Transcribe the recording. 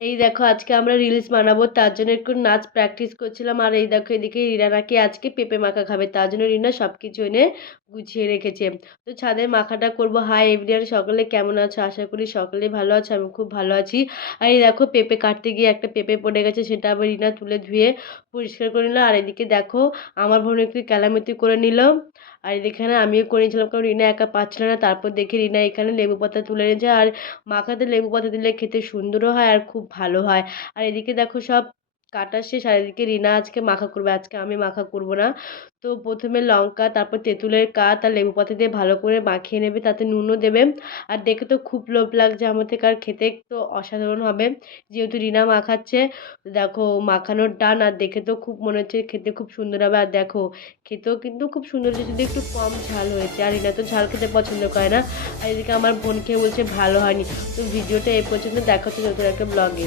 এই দেখো আজকে আমরা রিলস বানাবো তার জন্য একটু নাচ প্র্যাকটিস করছিলাম। আর এই দেখো এদিকে রিনা নাকি আজকে পেঁপে মাখা খাবে, তার জন্য রিনা সব কিছু এনে গুছিয়ে রেখেছে। তো ছাদে মাখাটা করবো। হাই এভরিওয়ান, সকলে কেমন আছো? আশা করি সকলেই ভালো আছে, আমি খুব ভালো আছি। আর এই দেখো পেঁপে কাটতে গিয়ে একটা পেঁপে পড়ে গেছে, সেটা আবার রিনা তুলে ধুয়ে পরিষ্কার করে নিল। আর এদিকে দেখো আমার বোন একটু কেলামেতি করে নিল। আর এখানে আমিও করে নিয়েছিলাম, কারণ রিনা একা পাচ্ছিল না। তারপর দেখি রিনা এখানে লেবু পাতা তুলে এনেছে। আর মাখাতে লেবু পাতা দিলে খেতে সুন্দরও হয় আর খুব ভালো হয়। আর এদিকে দেখো সব কাটা শেষ। আর এদিকে রিনা আজকে মাখা করবে, আজকে আমি মাখা করব না। তো প্রথমে লঙ্কা, তারপর তেঁতুলের কাঠ আর লেবু পাতা দিয়ে ভালো করে মাখিয়ে নেবে, তাতে নুনও দেবে। আর দেখে তো খুব লোভ লাগছে আমার থেকে, আর খেতে তো অসাধারণ হবে। যেহেতু রিনা মাখাচ্ছে, দেখো মাখানোর টান, আর দেখে তো খুব মনে হচ্ছে খেতে খুব সুন্দর হবে। আর দেখো খেতেও কিন্তু খুব সুন্দর হয়েছে, যদি একটু কম ঝাল হয়েছে। আর রিনা তো ঝাল খেতে পছন্দ করে না। আর এদিকে আমার বোন খেয়ে বলছে ভালো হয়নি। তো ভিডিওটা এই পর্যন্ত, দেখা হচ্ছে নতুন একটা ব্লগে।